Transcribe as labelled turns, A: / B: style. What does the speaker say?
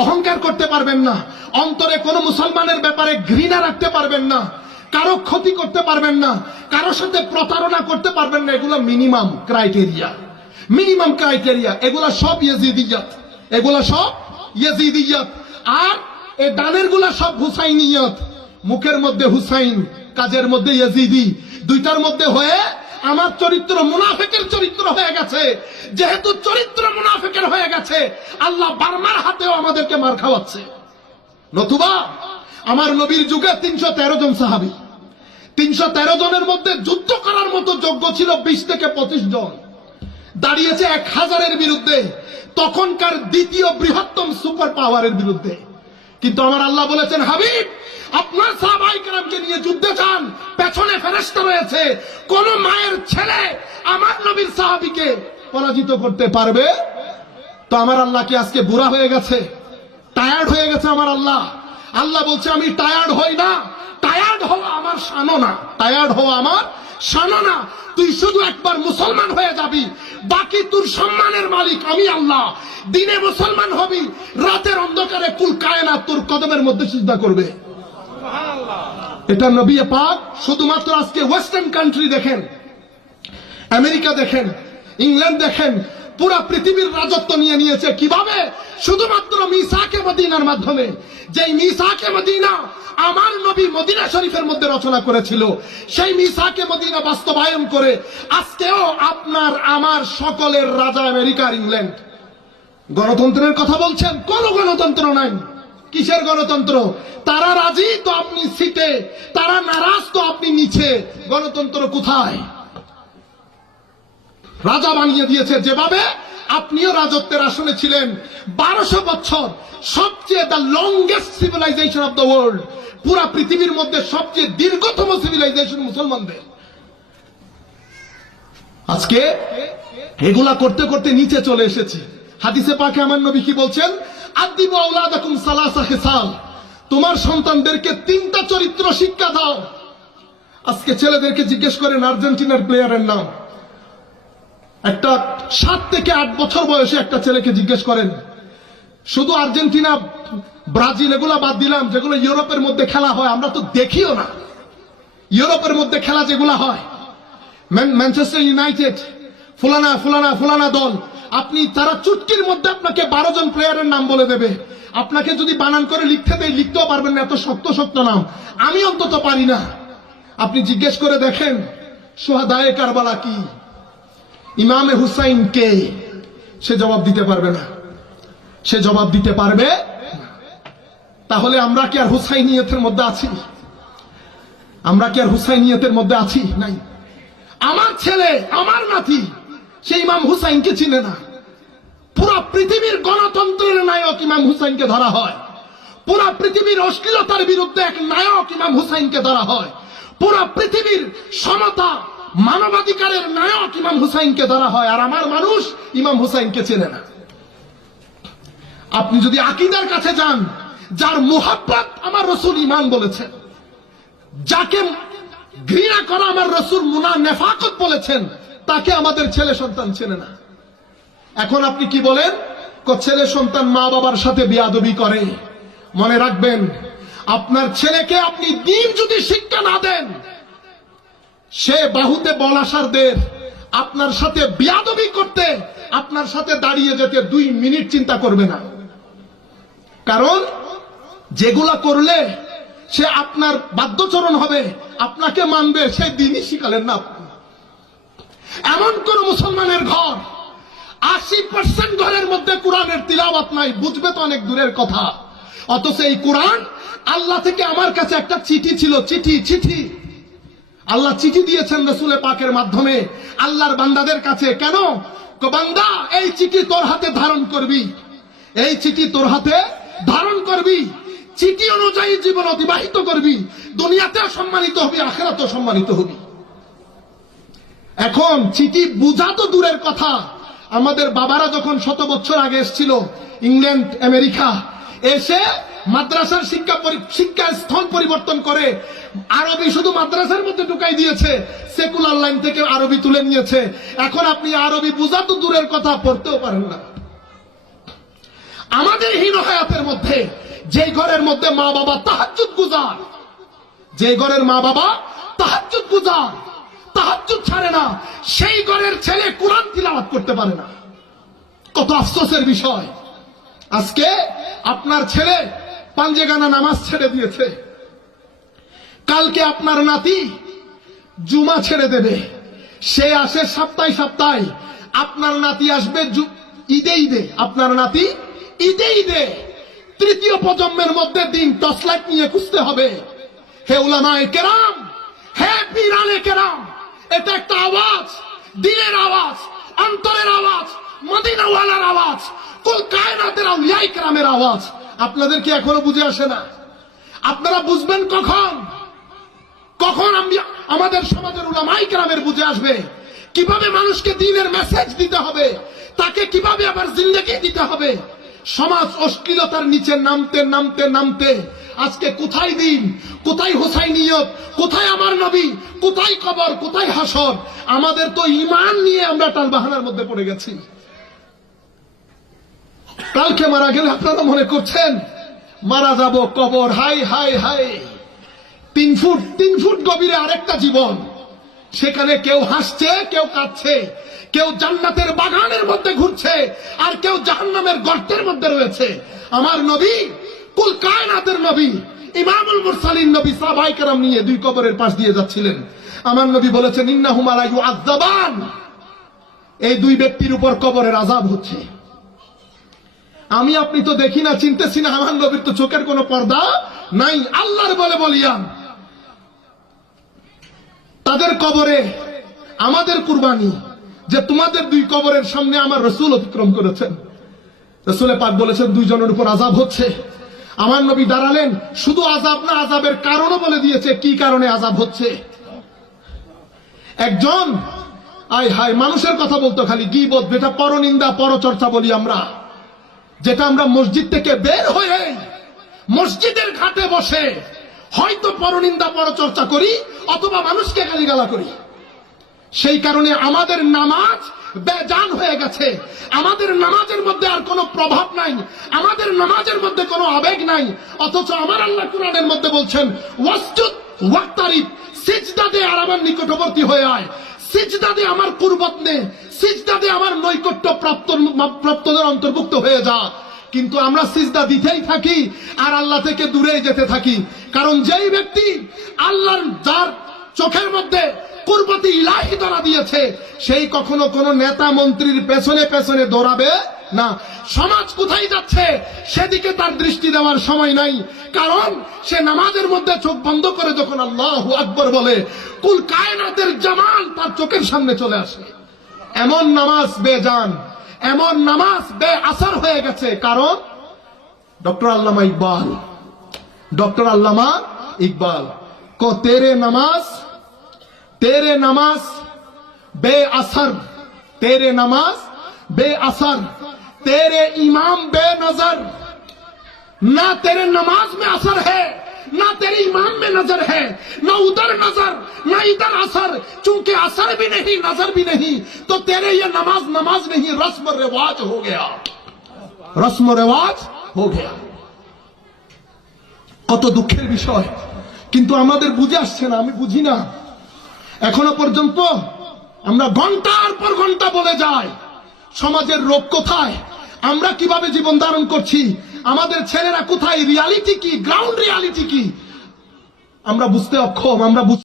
A: অহংকার করতে পারবেন না। অন্তরে কোনো মুসলমানের ব্যাপারে ঘৃণা রাখতে পারবেন না। কারও ক্ষতি করতে পারবেন না। কারোর সাথে প্রতারণা করতে পারবেন না। এগুলো মিনিমাম ক্রাইটেরিয়া মিনিমাম ক্রাইটেরিয়া এগুলা সব ইয়েজিদিয়াত। এগুলা সব ইয়েজিদিয়াত। আর এই ডানেরগুলা সব হুসাইনিয়ত। মুখের মধ্যে হুসাইন, কাজের মধ্যে ইয়েজিদি। দুইটার মধ্যে হয়ে আমার চরিত্র মুনাফেকের চরিত্র হয়ে গেছে। যেহেতু চরিত্র মুনাফেকের হয়ে গেছে, আল্লাহ বার্মার হাতেও আমাদেরকে মার খাওয়াচ্ছে। নতুবা, আমার নবীর যুগে তিনশো তেরো জন সাহাবি। তিনশো তেরো জনের মধ্যে যুদ্ধ করার মতো যোগ্য ছিল বিশ থেকে পঁচিশ জন। দাঁড়িয়েছে এক হাজারের বিরুদ্ধে, তখনকার দ্বিতীয় বৃহত্তম সুপার পাওয়ারের বিরুদ্ধে। কিন্তু আমার আল্লাহ বলেছেন, হাবিব, আপনার সাহাবাই কেরামকে নিয়ে যুদ্ধে যান, পেছনে ফেরেস্তা রয়েছে। কোন মায়ের ছেলে আমার নবীর সাহাবিকে পরাজিত করতে পারবে? তো আমার আল্লাহ কি আজকে বুড়া হয়ে গেছে? টায়ার্ড হয়ে গেছে আমার আল্লাহ। আল্লাহ বলছে, আমি টায়ার্ড হই না। টায়ার্ড হওয়া আমার শানো না। টায়ার্ড হওয়া আমার শানো না। তুই শুধু একবার মুসলমান হয়ে যাবি। বাকি তোর সম্মানের মালিক আমি আল্লাহ। দিনে মুসলমান হবি রাতের অন্ধকারে কুল কায়না তোর কদমের মধ্যে চিন্তা করবে। এটা নবী পাক শুধুমাত্র আজকে ওয়েস্টার্ন কান্ট্রি দেখেন আমেরিকা দেখেন ইংল্যান্ড দেখেন পুরা পৃথিবীর রাজত্ব নিয়ে নিয়েছে। কীভাবে? শুধুমাত্র মিসাকে মদিনার মাধ্যমে। যেই মিসাকে মদিনা আমার নবী মদিনা শরীফের মধ্যে রচনা করেছিল, সেই মিসাকে মদিনা বাস্তবায়ন করে আজকেও আপনার, আমার সকলের রাজা আমেরিকার ইংল্যান্ড। গণতন্ত্রের কথা বলছেন? কোন গণতন্ত্র নাই। কিসের গণতন্ত্র? তারা রাজি তো আপনি সিটে, তারা নারাজ তো আপনি নিচে। গণতন্ত্র কোথায়? রাজা বানিয়ে দিয়েছে যেভাবে। আপনিও রাজত্বের আসনে ছিলেন। বারোশো বছর সবচেয়ে the longest civilization of the world পুরা পৃথিবীর মধ্যে সবচেয়ে দীর্ঘতম সিভিলাইজেশন মুসলমানদের। আজকে এগুলা করতে করতে নিচে চলে এসেছে। হাদিসে পাকে আমার নবী কি বলছেন? আদিব আউলাদাকুম সালাসা খেসাল। তোমার সন্তানদেরকে তিনটা চরিত্র শিক্ষা দাও। আজকে ছেলেদেরকে জিজ্ঞেস করেন আর্জেন্টিনার প্লেয়ারের নাম। একটা সাত থেকে আট বছর বয়সে একটা ছেলেকে জিজ্ঞেস করেন, শুধু আর্জেন্টিনা, ব্রাজিল এগুলা বাদ দিলাম, যেগুলো ইউরোপের মধ্যে খেলা হয়, আমরা তো দেখিও না। ইউরোপের মধ্যে খেলা যেগুলা হয়, ম্যান- ম্যানচেস্টার ইউনাইটেড, ফুলানা ফুলানা ফুলানা দল, আপনি তারা চুটকির মধ্যে আপনাকে বারো জন প্লেয়ারের নাম বলে দেবে। আপনাকে যদি বানান করে লিখতে দেয়, লিখতেও পারবেন না, এত শক্ত শক্ত নাম। আমি অন্তত পারি না। আপনি জিজ্ঞেস করে দেখেন, সোহাদায়ে কারবালা কি? ইমামে হুসাইন কে? সে জবাব দিতে পারবে না। সে জবাব দিতে পারবে তাহলে আমরা কি আর হুসাইনিয়তের মধ্যে আছি? আমরা কি আর হুসাইনিয়তের মধ্যে আছি? নাই। আমার ছেলে, আমার নাতি, সে ইমাম হুসাইনকে চিনে না। পুরো পৃথিবীর গণতন্ত্রের নায়ক ইমাম হুসাইনকে ধরা হয়। পুরো পৃথিবীর অশ্লীলতার বিরুদ্ধে এক নায়ক ইমাম হুসাইনকে ধরা হয়। পুরো পৃথিবীর সমতা মানবাধিকারের নায়ক ইমাম হুসাইনকে ধরা হয়, আর আমার মানুষ ইমাম হুসাইনকে চেনে না। আপনি যদি আকিদার কাছে যান, যার মোহাব্বত আমার রসুল ইমান বলেছেন যাকে ঘৃণা করা আমার রসুল মুনা নেফাকত বলেছেন, তাকে আমাদের ছেলে সন্তান চেনে না। এখন আপনি কি বলেন? ছেলে সন্তান মা বাবার সাথে বিয়াদবি করে। মনে রাখবেন, আপনার ছেলেকে আপনি দিন যদি শিক্ষা না দেন সে বাহুতে বলাসার দের আপনার সাথে বিয়াদবি করতে, আপনার সাথে দাঁড়িয়ে যেতে দুই মিনিট চিন্তা করবে না। কারণ, যেগুলা করলে সে আপনার বাধ্যচরণ হবে, আপনাকে মানবে, সে দিনই শিখালেন না এমন কোন মুসলমানের ঘর, আশি পার্সেন্ট ঘরের মধ্যে কোরআনের তিলাওয়াত নাই, বুঝবে তো অনেক দূরের কথা। অথচ এই কোরআন আল্লাহ থেকে আমার কাছে একটা চিঠি ছিল, চিঠি চিঠি। আল্লাহ চিঠি দিয়েছেন রসুলে পাকের মাধ্যমে। আল্লাহর বান্দাদের কাছে। কেন? বান্দা, এই চিঠি তোর হাতে ধারণ করবি। এই চিঠি তোর হাতে ধারণ করবি। চিঠি অনুযায়ী জীবন অতিবাহিত করবি। দুনিয়াতেও সম্মানিত হবি, আখেরাতেও সম্মানিত হবি। এখন চিঠি বুঝা তো দূরের কথা। আমাদের বাবারা যখন শত বছর আগে এসেছিল, ইংল্যান্ড, আমেরিকা, এসে মাদ্রাসার শিক্ষা শিক্ষা স্থান পরিবর্তন করে আরবি শুধু মাদ্রাসার মধ্যে ঢুকাই দিয়েছে, সেকুলার লাইন থেকে আরবি তুলে নিয়েছে। এখন আপনি আরবি বুঝা তো দূরের কথা, পড়তেও পারেন না। আমাদের হীন হায়াতের মধ্যে যে ঘরের মধ্যে মা বাবা তাহাজ্জুদ গুজার যে ঘরের মা বাবা তাহাজ্জুদ গুজার, তাহাজ্জুদ ছাড়ে না, সেই ঘরের ছেলে কোরআন তিলাওয়াত করতে পারে না। কত আফসোসের বিষয়। আজকে আপনার ছেলে পাঞ্জেগানা নামাজ ছেড়ে দিয়েছে। কালকে আপনার নাতি জুমা ছেড়ে দেবে। সে আসে সপ্তাহে সপ্তাহে। আপনার নাতি আসবে ঈদে ঈদে। আপনার নাতি ঈদে ঈদে। তৃতীয় প্রজন্মের মধ্যে দিন টসলাইট নিয়ে খুঁজতে হবে। হে উলামায়ে কেরাম, হে পীরানে কেরাম, এটা একটা আওয়াজ, দিলের আওয়াজ, অন্তরের আওয়াজ, মদিনাওয়ালার আওয়াজ। কুল কায়নাতের আউলিয়ায়ে কেরামের আওয়াজ। আপনাদের কি এখনও বুঝে আসে না। আপনারা বুঝবেন কখন? কখন আমাদের সমাজের উলামাই গ্রামের বুঝে আসবে? কীভাবে মানুষকে দিনের মেসেজ দিতে হবে? তাকে কীভাবে আবার জিন্দগি দিতে হবে? সমাজ অশ্লীলতার নিচে নামতে নামতে নামতে। আজকে কোথায় দিন? কোথায় হোসাই হোসাইনিয়ত কোথায় আমার নবী? কোথায় কবর? কোথায় হাসর? আমাদের তো ইমান নিয়ে আমরা টাল বাহানার মধ্যে পড়ে গেছি। কালকে মারা গেলে আপনারা মনে করছেন? মারা যাব কবর। হাই হাই হাই। তিন ফুট তিন ফুট গভীরে আরেকটা জীবন। সেখানে কেউ হাসছে, কেউ কাঁদছে। কেউ জান্নাতের বাগানের মধ্যে ঘুরছে, আর কেউ জাহান্নামের গর্তের মধ্যে রয়েছে। আমার নবী, কুল কায়নাতের নবী, ইমামুল মুরসালিন নবী, সাহাবাই কেরাম নিয়ে দুই কবরের পাশ দিয়ে যাচ্ছিলেন। আমার নবী বলেছেন ইন্নাহুমালা ইউআযাবান এই দুই ব্যক্তির উপর কবরের আযাব হচ্ছে। আমি আপনি তো দেখি না, চিনতেছি না, আমার নবীর তো চোখের কোনো পর্দা নাই। আল্লাহর বলে বলিয়ান, তাদের কবরে আমাদের কুরবানি, যে তোমাদের দুই কবরের সামনে আমার রসুল অতিক্রম করেছেন। রসুলে পাক বলেছেন, দুইজনের উপর আজাব হচ্ছে। আমার নবী দাঁড়ালেন, শুধু আজাব না আজাবের কারণও বলে দিয়েছে, কি কারণে আজাব হচ্ছে? একজন, আয় হায়, মানুষের কথা বলতো খালি, গিবত যেটা পরনিন্দা, পরচর্চা বলি আমরা। যেটা আমরা মসজিদ থেকে বের হয়ে মসজিদের ঘাটে বসে হয়তো পরনিন্দা পরচর্চা করি অথবা মানুষকে গালিগালা করি। সেই কারণে আমাদের নামাজ বেজান হয়ে গেছে। আমাদের নামাজের মধ্যে আর কোনো প্রভাব নাই। আমাদের নামাজের মধ্যে কোনো আবেগ নাই। অথচ আমার আল্লাহ কোরআনের মধ্যে বলছেন, ওয়াসজুদ ওয়াক্তারিফ সিজদা দে আর আমার নিকটবর্তী হয়ে আয়। সিজদা দে আমার কুরবত নে। সিজদা দে আমার নৈকট্য প্রাপ্ত প্রাপ্তদের অন্তর্ভুক্ত হয়ে যা কিন্তু আমরা সিজদা দিতেই থাকি আর আল্লাহ থেকে দূরে যেতে থাকি। কারণ যেই ব্যক্তি আল্লাহর যার চোখের মধ্যে কুরবতি ইলাহি ধরা দিয়েছে, সেই কখনো কোনো নেতা মন্ত্রীর পেছনে পেছনে দৌড়াবে না। সমাজ কোথায় যাচ্ছে, সেদিকে তার দৃষ্টি দেওয়ার সময় নাই। কারণ সে নামাজের মধ্যে চোখ বন্ধ করে যখন আল্লাহ আকবর বলে, কুল কায়নাতের জামাল তার চোখের সামনে চলে আসে। এমন নামাজ বেজান এমন নামাজ বে আসর হয়ে গেছে। কারণ ডক্টর আল্লামা ইকবাল, ডক্টর আল্লামা ইকবাল, ক, তেরে নামাজ তেরে নামাজ বে আসর, তেরে নামাজ বে আসর, তেরে ইমাম বে নজর। না তেরে নামাজ মে আসর হ্যাঁ तेरे इमाम में नजर है ना उधर नजर ना इधर असर चूंकि असर भी नहीं नजर भी नहीं तो तेरे ये नमाज नमाज नहीं रस्म रिवाज हो गया रस्म रिवाज हो गया কত দুঃখের বিষয় কিন্তু আমাদের বুঝে আসছে না আমি বুঝি না এখনো পর্যন্ত আমরা ঘন্টার পর ঘন্টা বলে যাই সমাজের রোগ কোথায় আমরা কিভাবে জীবন ধারণ করছি আমাদের ছেলেরা কোথায় রিয়ালিটি কি গ্রাউন্ড রিয়ালিটি কি আমরা বুঝতে অক্ষম আমরা